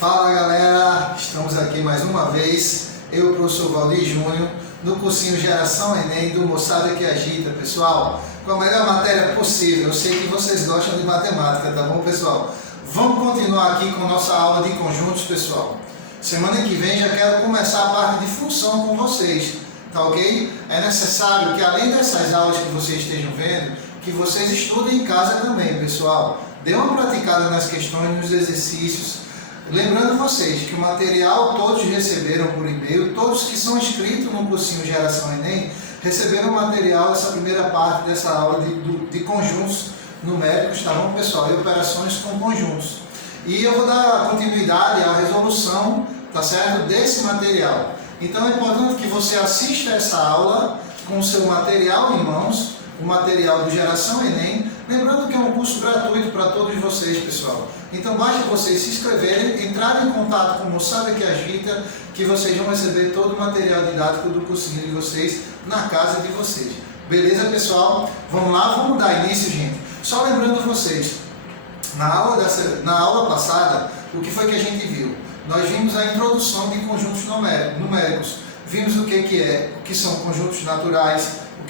Fala galera, estamos aqui mais uma vez, eu, professor Valdir Júnior, no cursinho Geração Enem do Moçada que Agita, pessoal, com a melhor matéria possível. Eu sei que vocês gostam de matemática, tá bom, pessoal? Vamos continuar aqui com nossa aula de conjuntos, pessoal. Semana que vem já quero começar a parte de função com vocês, tá ok? É necessário que além dessas aulas que vocês estejam vendo, que vocês estudem em casa também, pessoal. Dê uma praticada nas questões, nos exercícios. Lembrando vocês que o material todos receberam por e-mail, todos que são inscritos no cursinho Geração Enem, receberam o material, essa primeira parte dessa aula de conjuntos numéricos, tá bom, pessoal? E operações com conjuntos. E eu vou dar continuidade à resolução, tá certo, desse material. Então é importante que você assista essa aula com o seu material em mãos, o material do Geração Enem, lembrando que é um curso gratuito para todos vocês, pessoal. Então basta vocês se inscreverem, entrarem em contato com o Moçada que Agita, que vocês vão receber todo o material didático do cursinho de vocês na casa de vocês. Beleza, pessoal? Vamos lá, vamos dar início, gente. Só lembrando vocês, na aula passada, o que foi que a gente viu? Nós vimos a introdução de conjuntos numéricos. Vimos o que são conjuntos naturais, o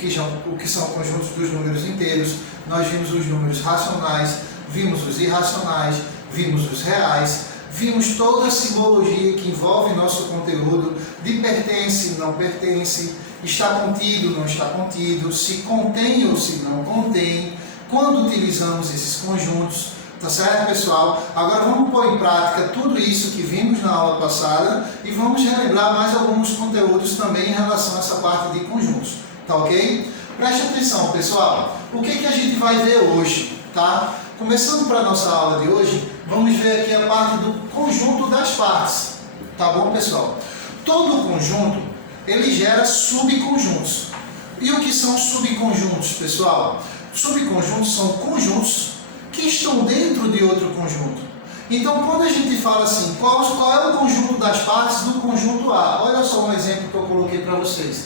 que são conjuntos dos números inteiros. Nós vimos os números racionais, vimos os irracionais, vimos os reais, vimos toda a simbologia que envolve nosso conteúdo, de pertence, não pertence, está contido, não está contido, se contém ou se não contém, quando utilizamos esses conjuntos, tá certo, pessoal? Agora vamos pôr em prática tudo isso que vimos na aula passada e vamos relembrar mais alguns conteúdos também em relação a essa parte de conjuntos, tá ok? Preste atenção, pessoal, o que a gente vai ver hoje, tá? Começando para a nossa aula de hoje, vamos ver aqui a parte do conjunto das partes, tá bom, pessoal? Todo conjunto, ele gera subconjuntos. E o que são subconjuntos, pessoal? Subconjuntos são conjuntos que estão dentro de outro conjunto. Então, quando a gente fala assim, qual é o conjunto das partes do conjunto A? Olha só um exemplo que eu coloquei para vocês.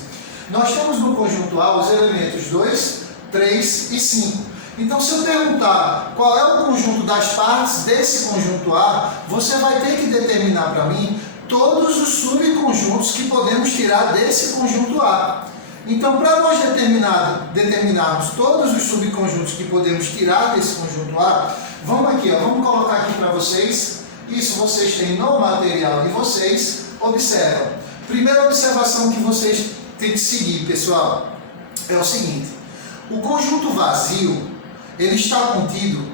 Nós temos no conjunto A os elementos 2, 3 e 5. Então, se eu perguntar qual é o conjunto das partes desse conjunto A, você vai ter que determinar para mim todos os subconjuntos que podemos tirar desse conjunto A. Então, para nós determinarmos todos os subconjuntos que podemos tirar desse conjunto A, vamos colocar aqui para vocês. Isso vocês têm no material de vocês. Observam. Primeira observação que vocês têm que seguir, pessoal, é o seguinte. O conjunto vazio, ele está contido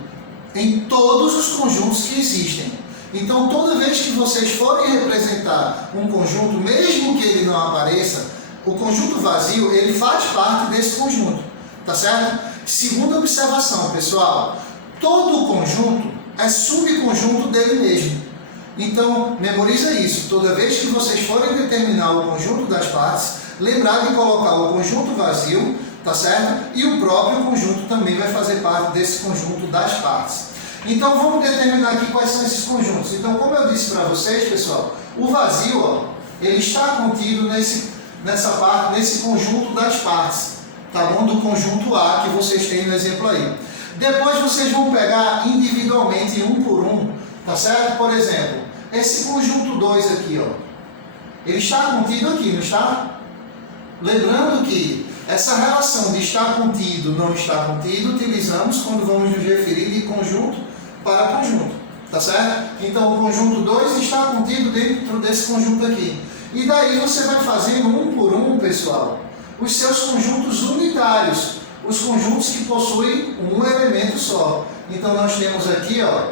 em todos os conjuntos que existem. Então, toda vez que vocês forem representar um conjunto, mesmo que ele não apareça, o conjunto vazio, ele faz parte desse conjunto, tá certo? Segunda observação, pessoal, todo conjunto é subconjunto dele mesmo. Então, memoriza isso. Toda vez que vocês forem determinar o conjunto das partes, lembrar de colocar o conjunto vazio, tá certo? E o próprio conjunto também vai fazer parte desse conjunto das partes. Então, vamos determinar aqui quais são esses conjuntos. Então, como eu disse para vocês, pessoal, o vazio, ó, ele está contido nessa parte, nesse conjunto das partes, tá bom? Do conjunto A que vocês têm no exemplo aí. Depois vocês vão pegar individualmente, um por um, tá certo? Por exemplo, esse conjunto 2 aqui, ó, ele está contido aqui, não está? Lembrando que essa relação de estar contido, não estar contido, utilizamos quando vamos nos referir de conjunto para conjunto, tá certo? Então o conjunto 2 está contido dentro desse conjunto aqui. E daí você vai fazendo um por um, pessoal, os seus conjuntos unitários, os conjuntos que possuem um elemento só. Então nós temos aqui, ó,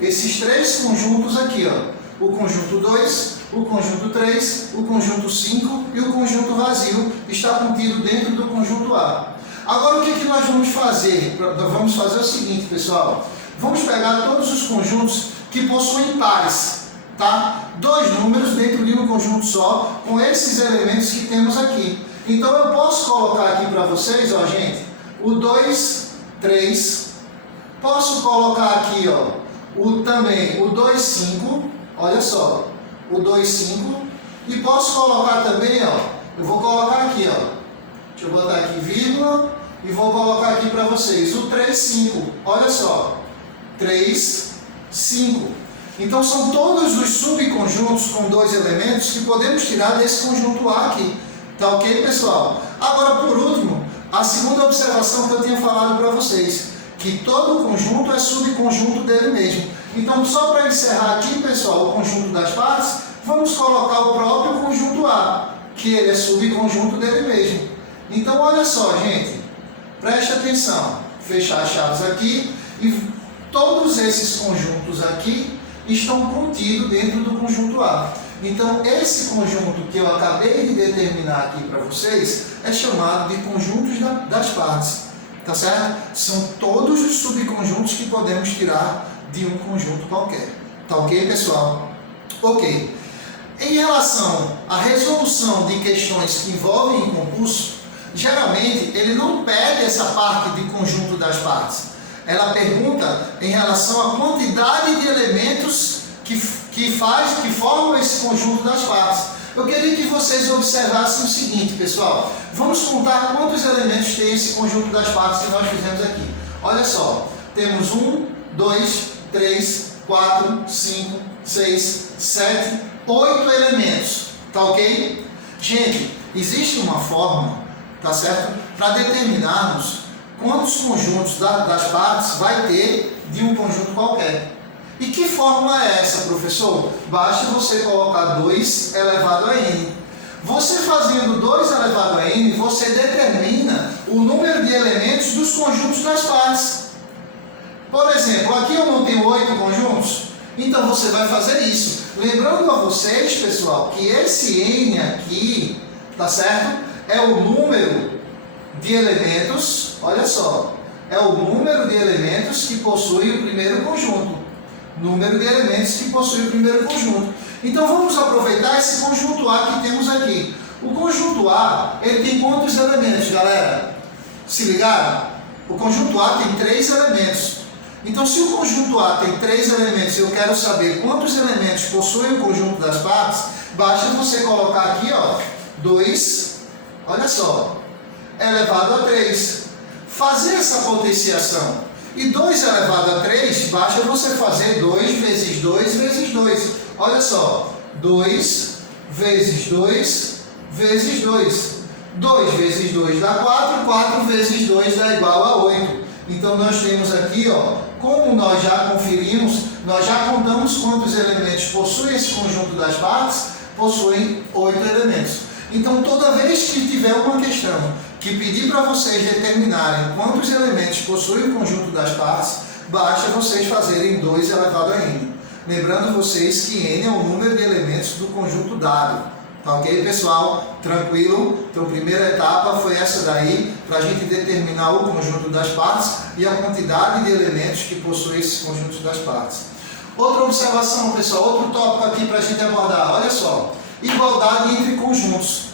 esses três conjuntos aqui, ó, o conjunto 2, o conjunto 3, o conjunto 5 e o conjunto vazio está contido dentro do conjunto A. Agora o que nós vamos fazer? Nós vamos fazer o seguinte, pessoal, vamos pegar todos os conjuntos que possuem pares, tá? Dois números dentro de um conjunto só, com esses elementos que temos aqui. Então eu posso colocar aqui para vocês, ó, gente, o 2, 3, posso colocar aqui, ó, também o 2, 5, olha só, o 2, 5, e posso colocar também, ó, eu vou colocar aqui, ó, deixa eu botar aqui vírgula, e vou colocar aqui para vocês, o 3, 5, olha só, 3, 5. Então são todos os subconjuntos com dois elementos que podemos tirar desse conjunto A aqui. Tá ok, pessoal? Agora, por último, a segunda observação que eu tinha falado para vocês, que todo conjunto é subconjunto dele mesmo. Então, só para encerrar aqui, pessoal, o conjunto das partes, vamos colocar o próprio conjunto A, que ele é subconjunto dele mesmo. Então, olha só, gente, preste atenção, fechar as chaves aqui, e todos esses conjuntos aqui estão contidos dentro do conjunto A. Então, esse conjunto que eu acabei de determinar aqui para vocês é chamado de conjuntos das partes, tá certo? São todos os subconjuntos que podemos tirar de um conjunto qualquer. Tá ok, pessoal? Ok. Em relação à resolução de questões que envolvem concurso, geralmente ele não pede essa parte de conjunto das partes. Ela pergunta em relação à quantidade de elementos que formam esse conjunto das partes. Eu queria que vocês observassem o seguinte, pessoal. Vamos contar quantos elementos tem esse conjunto das partes que nós fizemos aqui. Olha só, temos 1, 2, 3, 4, 5, 6, 7, 8 elementos. Tá ok? Gente, existe uma forma, tá certo? Para determinarmos quantos conjuntos das partes vai ter de um conjunto qualquer. E que fórmula é essa, professor? Basta você colocar 2 elevado a n. Você fazendo 2 elevado a n, você determina o número de elementos dos conjuntos das partes. Por exemplo, aqui eu não tenho 8 conjuntos, então você vai fazer isso. Lembrando a vocês, pessoal, que esse n aqui, tá certo? É o número de elementos, olha só, é o número de elementos que possui o primeiro conjunto. Número de elementos que possui o primeiro conjunto. Então vamos aproveitar esse conjunto A que temos aqui. O conjunto A, ele tem quantos elementos, galera? Se ligaram? O conjunto A tem 3 elementos. Então se o conjunto A tem 3 elementos e eu quero saber quantos elementos possui o conjunto das partes, basta você colocar aqui, ó, 2, olha só, elevado a 3. Fazer essa potenciação. E 2 elevado a 3, basta você fazer 2 vezes 2 vezes 2. Olha só, 2 vezes 2 vezes 2. 2 vezes 2 dá 4, 4 vezes 2 dá igual a 8. Então nós temos aqui, ó, como nós já conferimos, nós já contamos quantos elementos possui esse conjunto das partes, possuem 8 elementos. Então toda vez que tiver uma questão que pedir para vocês determinarem quantos elementos possui o conjunto das partes, basta vocês fazerem 2 elevado a n. Lembrando vocês que n é o número de elementos do conjunto dado. Tá ok, pessoal? Tranquilo? Então, a primeira etapa foi essa daí, para a gente determinar o conjunto das partes e a quantidade de elementos que possui esse conjunto das partes. Outra observação, pessoal, outro tópico aqui para a gente abordar. Olha só, igualdade entre conjuntos.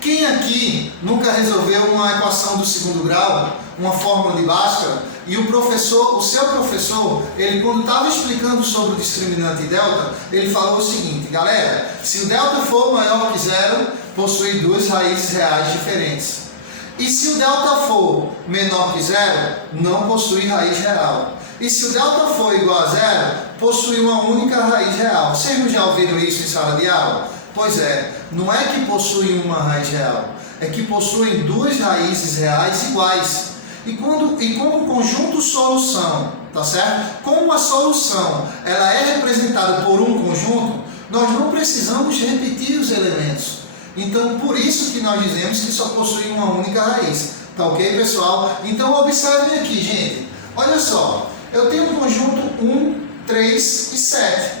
Quem aqui nunca resolveu uma equação do segundo grau, uma fórmula de Bhaskara, e o seu professor, ele quando estava explicando sobre o discriminante delta, ele falou o seguinte, galera, se o delta for maior que zero, possui 2 raízes reais diferentes. E se o delta for menor que zero, não possui raiz real. E se o delta for igual a zero, possui uma única raiz real. Vocês não já ouviram isso em sala de aula? Pois é, não é que possui uma raiz real, é que possuem 2 raízes reais iguais. E como conjunto solução, tá certo? Como a solução ela é representada por um conjunto, nós não precisamos repetir os elementos. Então, por isso que nós dizemos que só possui uma única raiz. Tá ok, pessoal? Então, observem aqui, gente. Olha só, eu tenho um conjunto 1, 3 e 7.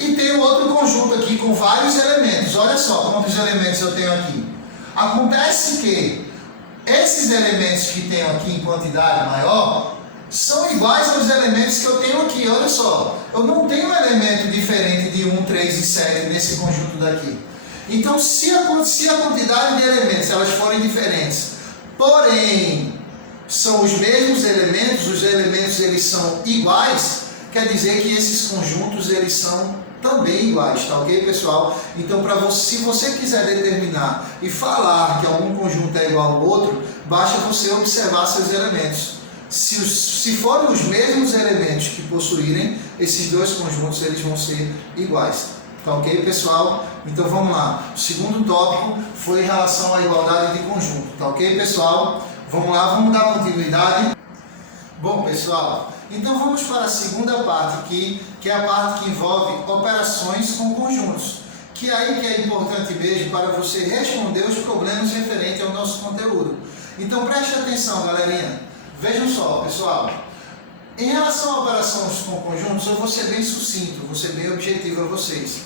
E tenho outro conjunto aqui com vários elementos. Olha só quantos elementos eu tenho aqui. Acontece que esses elementos que tenho aqui em quantidade maior são iguais aos elementos que eu tenho aqui. Olha só, eu não tenho um elemento diferente de 1, 3 e 7 nesse conjunto daqui. Então, se a quantidade de elementos elas forem diferentes, porém são os mesmos elementos, os elementos eles são iguais, quer dizer que esses conjuntos eles são também iguais, tá ok, pessoal? Então, se você quiser determinar e falar que algum conjunto é igual ao outro, basta você observar seus elementos. Se forem os mesmos elementos que possuírem, esses dois conjuntos eles vão ser iguais. Tá ok, pessoal? Então vamos lá. O segundo tópico foi em relação à igualdade de conjunto. Tá ok, pessoal? Vamos lá, vamos dar continuidade. Bom, pessoal, então vamos para a segunda parte aqui, que é a parte que envolve operações com conjuntos. Que aí que é importante mesmo para você responder os problemas referentes ao nosso conteúdo. Então preste atenção, galerinha. Vejam só, pessoal. Em relação a operações com conjuntos, eu vou ser bem sucinto, vou ser bem objetivo a vocês.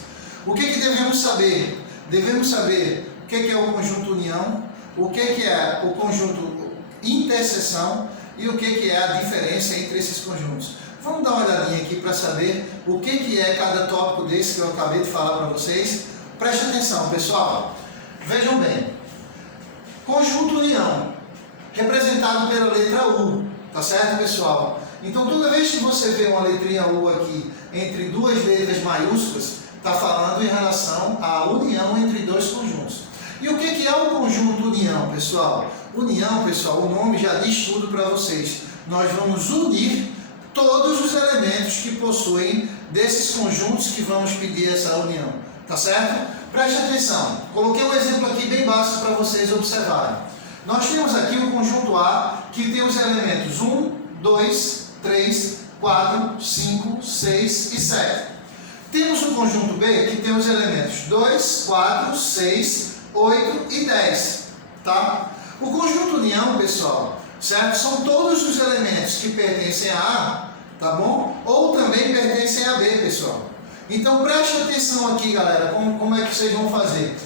O que devemos saber? Devemos saber o que é o conjunto união, o que é o conjunto interseção e o que é a diferença entre esses conjuntos. Vamos dar uma olhadinha aqui para saber o que é cada tópico desse que eu acabei de falar para vocês. Preste atenção, pessoal. Vejam bem. Conjunto união, representado pela letra U. Tá certo, pessoal? Então, toda vez que você vê uma letrinha U aqui entre duas letras maiúsculas, está falando em relação à união entre dois conjuntos. E o que é o conjunto união, pessoal? União, pessoal, o nome já diz tudo para vocês. Nós vamos unir todos os elementos que possuem desses conjuntos que vamos pedir essa união. Tá certo? Preste atenção. Coloquei um exemplo aqui bem básico para vocês observarem. Nós temos aqui o conjunto A, que tem os elementos 1, 2, 3, 4, 5, 6 e 7. Temos o conjunto B, que tem os elementos 2, 4, 6, 8 e 10. Tá? O conjunto união, pessoal, certo? São todos os elementos que pertencem a A, tá bom? Ou também pertencem a B, pessoal. Então preste atenção aqui, galera, como é que vocês vão fazer.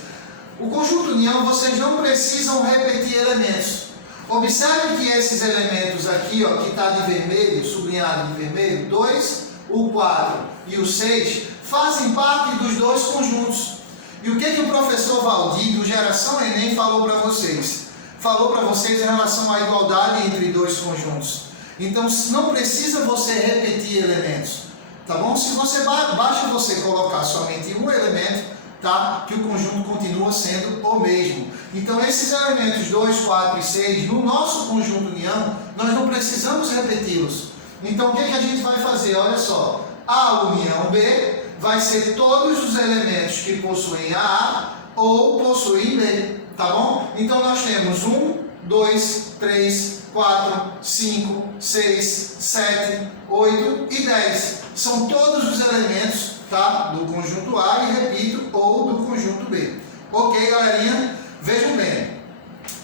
O conjunto união, vocês não precisam repetir elementos. Observe que esses elementos aqui, ó, que está de vermelho, sublinhado de vermelho, 2, o 4 e o 6, fazem parte dos dois conjuntos. E o que o professor Valdir, do Geração Enem, falou para vocês? Falou para vocês em relação à igualdade entre dois conjuntos. Então, não precisa você repetir elementos, tá bom? Se você basta você colocar somente um elemento, tá? Que o conjunto continua sendo o mesmo. Então, esses elementos 2, 4 e 6, no nosso conjunto união, nós não precisamos repeti-los. Então, o que a gente vai fazer? Olha só, a união B vai ser todos os elementos que possuem A ou possuem B, tá bom? Então, nós temos 1, 2, 3, 4, 5, 6, 7, 8 e 10. São todos os elementos, tá? Do conjunto A e, repito, ou do conjunto B. Ok, galerinha? Vejam bem,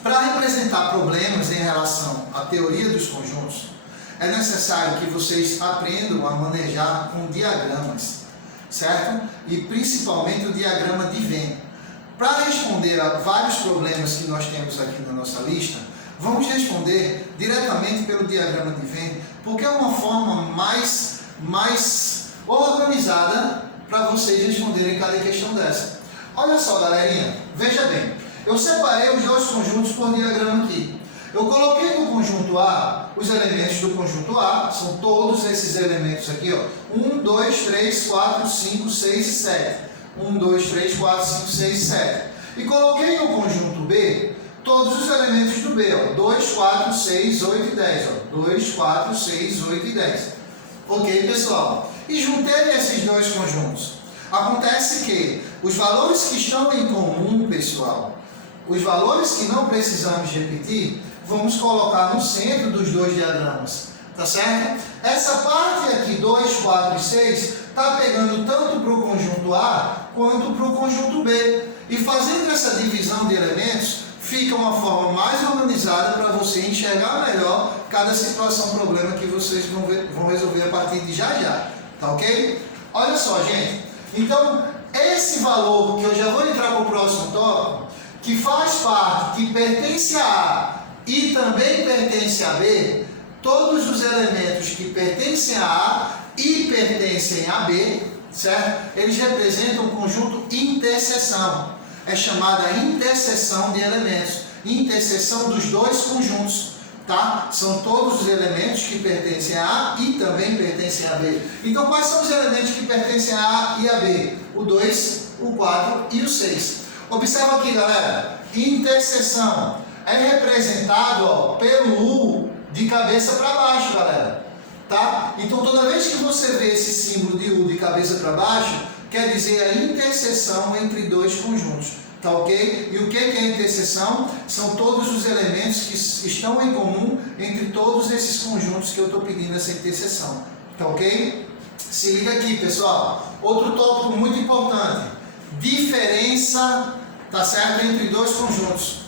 para representar problemas em relação à teoria dos conjuntos, é necessário que vocês aprendam a manejar com diagramas, certo? E principalmente o diagrama de Venn. Para responder a vários problemas que nós temos aqui na nossa lista, vamos responder diretamente pelo diagrama de Venn, porque é uma forma mais organizada para vocês responderem cada questão dessa. Olha só, galerinha, veja bem, eu separei os dois conjuntos por diagrama aqui. Eu coloquei no conjunto A os elementos do conjunto A, são todos esses elementos aqui, ó. 1, 2, 3, 4, 5, 6 e 7. 1, 2, 3, 4, 5, 6 e 7. E coloquei no conjunto B todos os elementos do B, ó. 2, 4, 6, 8 e 10. Ó. 2, 4, 6, 8 e 10. Ok, pessoal? E juntei esses dois conjuntos. Acontece que os valores que estão em comum, pessoal, os valores que não precisamos repetir, vamos colocar no centro dos dois diagramas, tá certo? Essa parte aqui, 2, 4 e 6, está pegando tanto para o conjunto A quanto para o conjunto B. E fazendo essa divisão de elementos, fica uma forma mais organizada para você enxergar melhor cada situação, problema que vocês vão resolver a partir de já, tá ok? Olha só, gente, então esse valor que eu já vou entrar para o próximo tópico, que faz parte, que pertence a A e também pertence a B, todos os elementos que pertencem a A e pertencem a B, certo? Eles representam um conjunto interseção. É chamada interseção de elementos, interseção dos dois conjuntos, tá? São todos os elementos que pertencem a A e também pertencem a B. Então, quais são os elementos que pertencem a A e a B? O 2, o 4 e o 6. Observa aqui, galera, interseção é representado, ó, pelo U de cabeça para baixo, galera. Tá? Então toda vez que você vê esse símbolo de U de cabeça para baixo, quer dizer a interseção entre dois conjuntos. Tá ok? E o que é a interseção? São todos os elementos que estão em comum entre todos esses conjuntos que eu estou pedindo essa interseção. Tá ok? Se liga aqui, pessoal. Outro tópico muito importante. Diferença, tá certo? Entre dois conjuntos.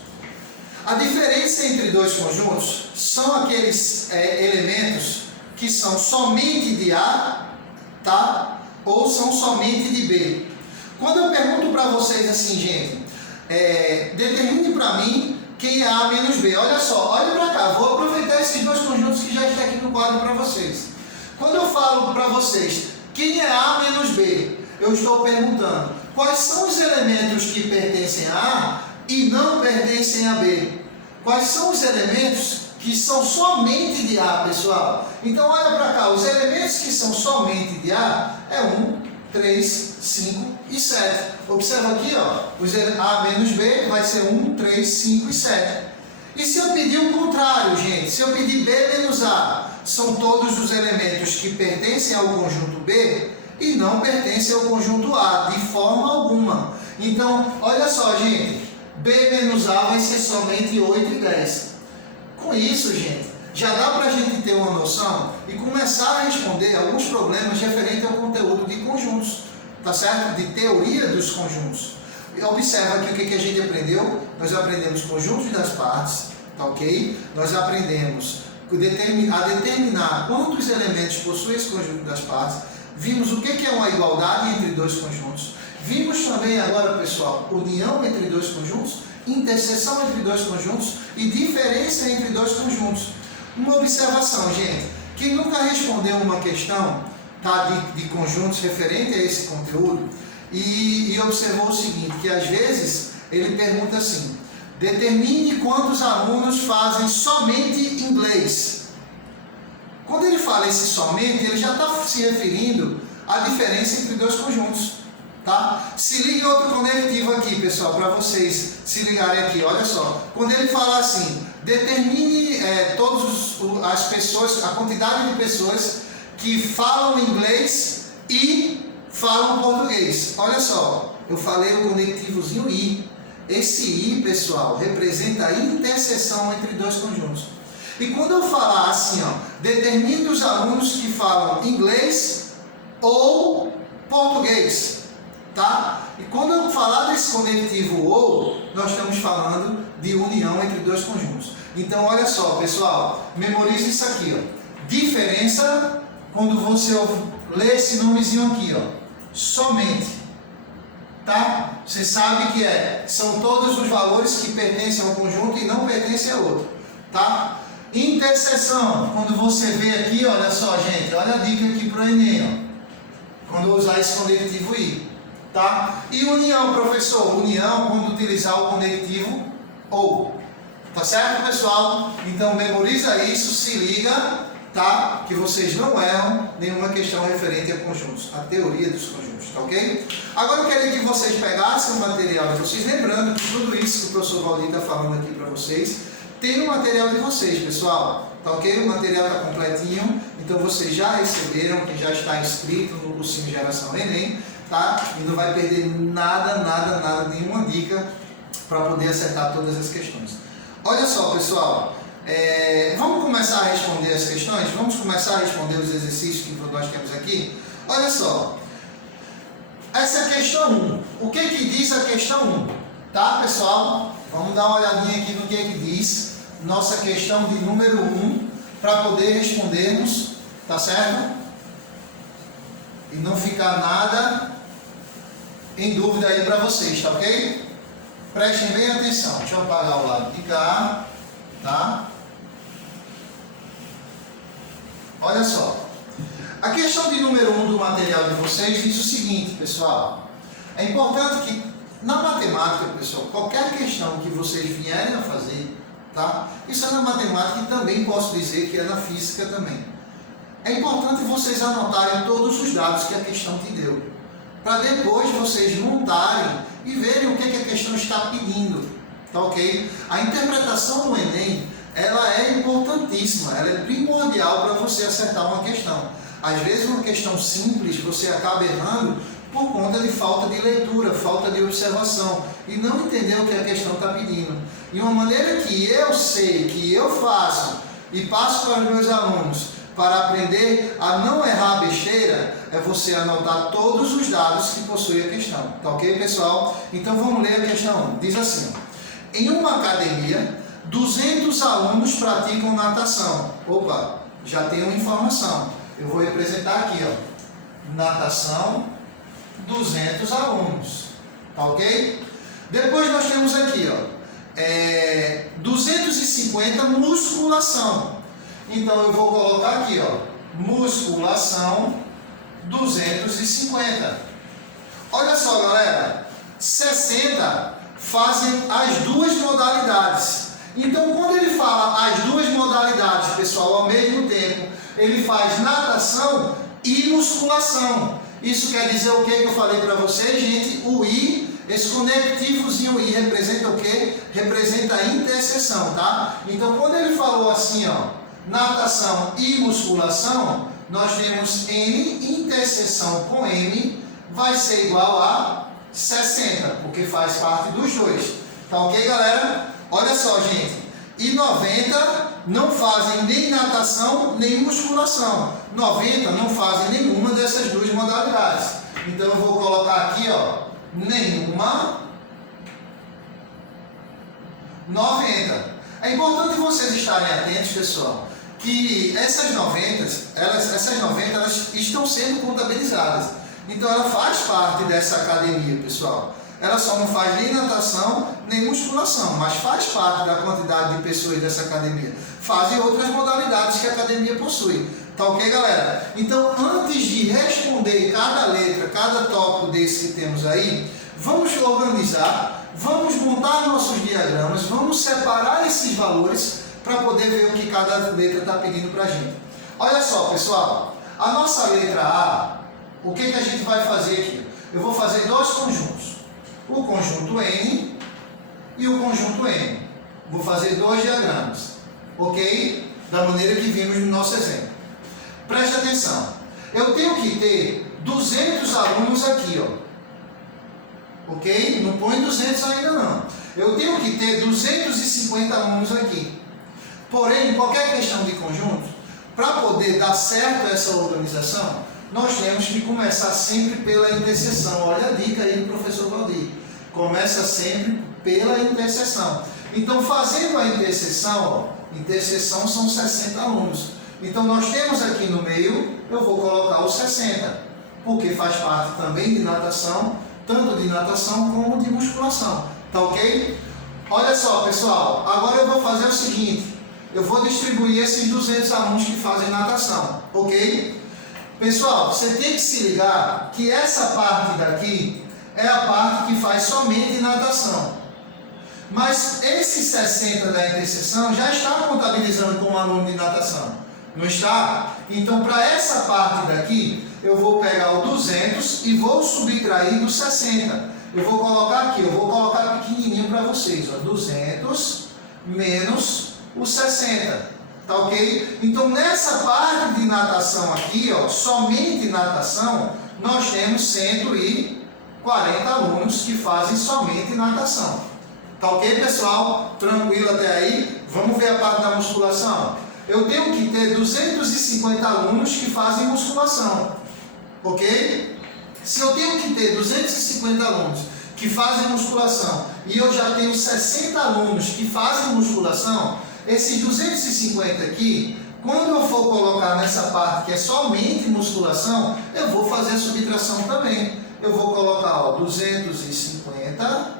A diferença entre dois conjuntos são aqueles elementos que são somente de A, tá? Ou são somente de B. Quando eu pergunto para vocês assim, gente, determine para mim quem é A menos B. Olha só, olha para cá, vou aproveitar esses dois conjuntos que já estão aqui no quadro para vocês. Quando eu falo para vocês quem é A menos B, eu estou perguntando quais são os elementos que pertencem a A e não pertencem a B. Quais são os elementos que são somente de A, pessoal? Então olha para cá, os elementos que são somente de A é 1, 3, 5 e 7. Observa aqui, ó, os A menos B vai ser 1, 3, 5 e 7. E se eu pedir o contrário, gente, se eu pedir B menos A, são todos os elementos que pertencem ao conjunto B e não pertencem ao conjunto A, de forma alguma. Então, olha só, gente, B menos A vai ser somente 8 e 10. Com isso, gente, já dá para a gente ter uma noção e começar a responder alguns problemas referentes ao conteúdo de conjuntos, tá certo? De teoria dos conjuntos. Observa aqui o que a gente aprendeu. Nós aprendemos conjuntos das partes, tá ok? Nós aprendemos a determinar quantos elementos possui esse conjunto das partes. Vimos o que é uma igualdade entre dois conjuntos. Vimos também agora, pessoal, união entre dois conjuntos, interseção entre dois conjuntos e diferença entre dois conjuntos. Uma observação, gente. Quem nunca respondeu uma questão, tá, de conjuntos referente a esse conteúdo e observou o seguinte, que às vezes ele pergunta assim, determine quantos alunos fazem somente inglês. Quando ele fala esse somente, ele já está se referindo à diferença entre dois conjuntos. Tá? Se liga em outro conectivo aqui, pessoal, para vocês se ligarem aqui. Olha só, quando ele fala assim, determine as pessoas, a quantidade de pessoas que falam inglês e falam português. Olha só, eu falei o conectivozinho I. Esse I, pessoal, representa a interseção entre dois conjuntos. E quando eu falar assim, ó, determine os alunos que falam inglês ou português. Tá? E quando eu falar desse conectivo ou, nós estamos falando de união entre dois conjuntos. Então, olha só, pessoal, memorize isso aqui, ó. Diferença, quando você lê esse nomezinho aqui, ó, somente, tá? Você sabe que são todos os valores que pertencem ao conjunto e não pertencem a outro, tá? Interseção, quando você vê aqui, olha só, gente, olha a dica aqui para o Enem, ó, quando eu usar esse conectivo I. Tá? E união, professor, união quando utilizar o conectivo ou, tá certo, pessoal? Então memoriza isso, se liga, tá? Que vocês não erram nenhuma questão referente a conjuntos, a teoria dos conjuntos, tá ok? Agora eu queria que vocês pegassem o material de vocês, lembrando que tudo isso que o professor Valdir está falando aqui para vocês, tem no material de vocês, pessoal, tá ok? O material está completinho, então vocês já receberam, que já está inscrito no cursinho Geração Enem, tá? E não vai perder nada, nenhuma dica para poder acertar todas as questões. Olha só, pessoal, vamos começar a responder as questões? Vamos começar a responder os exercícios que nós temos aqui? Olha só, essa é a questão 1. O que diz a questão 1? Tá, pessoal? Vamos dar uma olhadinha aqui no que diz nossa questão de número 1 para poder respondermos, tá certo? E não ficar nada em dúvida aí para vocês, tá ok? Prestem bem atenção. Deixa eu apagar o lado de cá, tá? Olha só. A questão de número 1 do material de vocês diz o seguinte, pessoal. É importante que na matemática, pessoal, qualquer questão que vocês vierem a fazer, tá? Isso é na matemática e também posso dizer que é na física também. É importante vocês anotarem todos os dados que a questão te deu, para depois vocês montarem e verem o que a questão está pedindo, tá ok? A interpretação do Enem, ela é importantíssima, ela é primordial para você acertar uma questão. Às vezes uma questão simples você acaba errando por conta de falta de leitura, falta de observação e não entender o que a questão está pedindo. E uma maneira que eu sei, que eu faço e passo para os meus alunos para aprender a não errar besteira é você anotar todos os dados que possui a questão. Tá ok, pessoal? Então vamos ler a questão. Diz assim: em uma academia, 200 alunos praticam natação. Opa, já tem uma informação. Eu vou representar aqui, ó. Natação, 200 alunos. Tá ok? Depois nós temos aqui, ó, 250 musculação. Então eu vou colocar aqui, ó, musculação 250. Olha só, galera, 60 fazem as duas modalidades. Então quando ele fala as duas modalidades, pessoal, ao mesmo tempo, ele faz natação e musculação. Isso quer dizer o que eu falei para vocês, gente? O I, esse conectivozinho I representa o que? Representa a interseção, tá? Então quando ele falou assim, ó, natação e musculação, nós temos N interseção com M vai ser igual a 60, porque faz parte dos dois. Tá ok, galera? Olha só, gente. E 90 não fazem nem natação nem musculação. 90 não fazem nenhuma dessas duas modalidades. Então eu vou colocar aqui, ó, nenhuma 90. É importante vocês estarem atentos, pessoal, que essas 90 elas estão sendo contabilizadas. Então ela faz parte dessa academia, pessoal. Ela só não faz nem natação, nem musculação, mas faz parte da quantidade de pessoas dessa academia. Fazem outras modalidades que a academia possui. Tá ok, galera? Então, antes de responder cada letra, cada tópico desse que temos aí, vamos organizar, vamos montar nossos diagramas, vamos separar esses valores para poder ver o que cada letra está pedindo para a gente. Olha só, pessoal, a nossa letra A, o que a gente vai fazer aqui? Eu vou fazer dois conjuntos. O conjunto N e o conjunto M. Vou fazer dois diagramas, ok? Da maneira que vimos no nosso exemplo. Preste atenção. Eu tenho que ter 200 alunos aqui, ó. Ok? Não põe 200 ainda não. Eu tenho que ter 250 alunos aqui. Porém, qualquer questão de conjunto, para poder dar certo essa organização, nós temos que começar sempre pela interseção. Olha a dica aí do professor Valdir. Começa sempre pela interseção. Então, fazendo a interseção, ó, interseção são 60 alunos. Então, nós temos aqui no meio, eu vou colocar os 60, porque faz parte também de natação, tanto de natação como de musculação. Tá ok? Olha só, pessoal, agora eu vou fazer o seguinte, eu vou distribuir esses 200 alunos que fazem natação, ok? Pessoal, você tem que se ligar que essa parte daqui é a parte que faz somente natação. Mas esses 60 da interseção já está contabilizando como aluno de natação. Não está? Então, para essa parte daqui, eu vou pegar o 200 e vou subtrair do 60. Eu vou colocar aqui, eu vou colocar pequenininho para vocês, ó, 200 menos o 60. Tá ok? Então, nessa parte de natação aqui, ó, somente natação, nós temos 140 alunos que fazem somente natação. Tá ok, pessoal? Tranquilo até aí? Vamos ver a parte da musculação. Eu tenho que ter 250 alunos que fazem musculação. Ok? Se eu tenho que ter 250 alunos que fazem musculação e eu já tenho 60 alunos que fazem musculação, esses 250 aqui, quando eu for colocar nessa parte que é somente musculação, eu vou fazer a subtração também. Eu vou colocar, ó, 250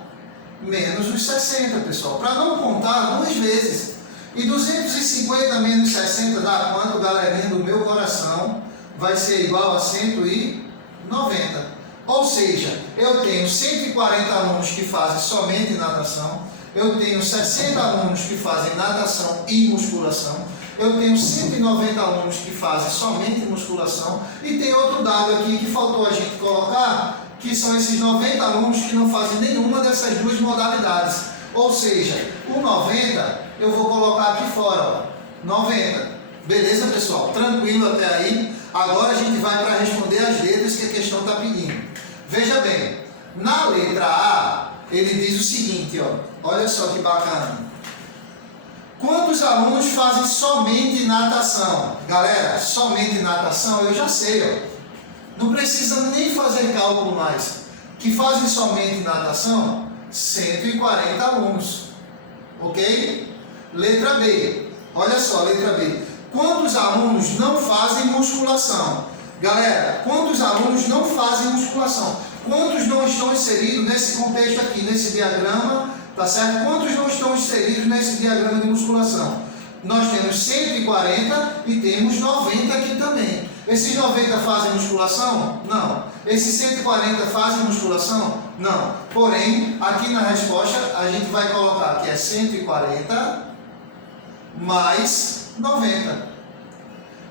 menos os 60, pessoal, para não contar duas vezes. E 250 menos 60 dá quanto, galerinha do meu coração? Vai ser igual a 190. Ou seja, eu tenho 140 alunos que fazem somente natação, eu tenho 60 alunos que fazem natação e musculação, eu tenho 190 alunos que fazem somente musculação, e tem outro dado aqui que faltou a gente colocar, que são esses 90 alunos que não fazem nenhuma dessas duas modalidades. Ou seja, o 90 eu vou colocar aqui fora, ó, 90. Beleza, pessoal? Tranquilo até aí? Agora a gente vai para responder as letras que a questão está pedindo. Veja bem, na letra A, ele diz o seguinte, ó, olha só que bacana. Quantos alunos fazem somente natação? Galera, somente natação eu já sei, ó. Não precisa nem fazer cálculo mais. Que fazem somente natação? 140 alunos. Ok? Letra B. Olha só, letra B. Quantos alunos não fazem musculação? Galera, quantos alunos não fazem musculação? Quantos não estão inseridos nesse contexto aqui, nesse diagrama? Tá certo? Quantos não estão inseridos nesse diagrama de musculação? Nós temos 140 e temos 90 aqui também. Esses 90 fazem musculação? Não. Esses 140 fazem musculação? Não. Porém, aqui na resposta, a gente vai colocar que é 140 mais 90.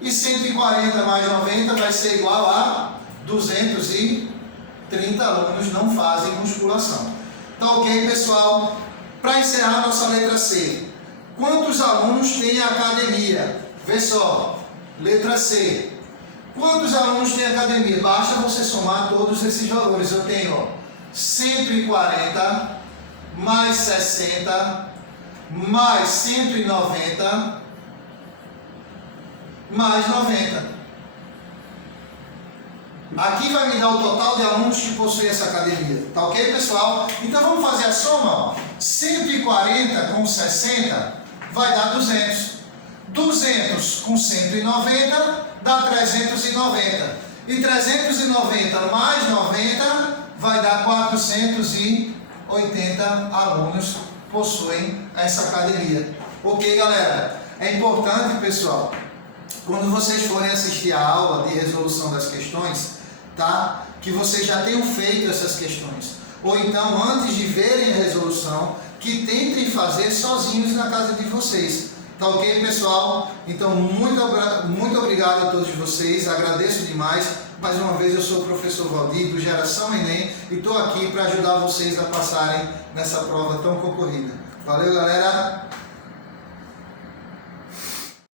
E 140 mais 90 vai ser igual a 230 alunos não fazem musculação. Tá ok, pessoal? Para encerrar nossa letra C. Quantos alunos tem a academia? Vê só. Letra C. Quantos alunos tem a academia? Basta você somar todos esses valores. Eu tenho, ó, 140 mais 60 mais 190 mais 90. Aqui vai me dar o total de alunos que possuem essa academia. Tá ok, pessoal? Então vamos fazer a soma, ó. 140 com 60 vai dar 200. 200 com 190 dá 390. E 390 mais 90 vai dar 480 alunos possuem essa academia. Ok, galera? É importante, pessoal, quando vocês forem assistir a aula de resolução das questões, tá? Que vocês já tenham feito essas questões. Ou então, antes de verem a resolução, que tentem fazer sozinhos na casa de vocês. Tá ok, pessoal? Então, muito obrigado a todos vocês. Agradeço demais. Mais uma vez, eu sou o professor Valdir, do Geração Enem, e estou aqui para ajudar vocês a passarem nessa prova tão concorrida. Valeu, galera!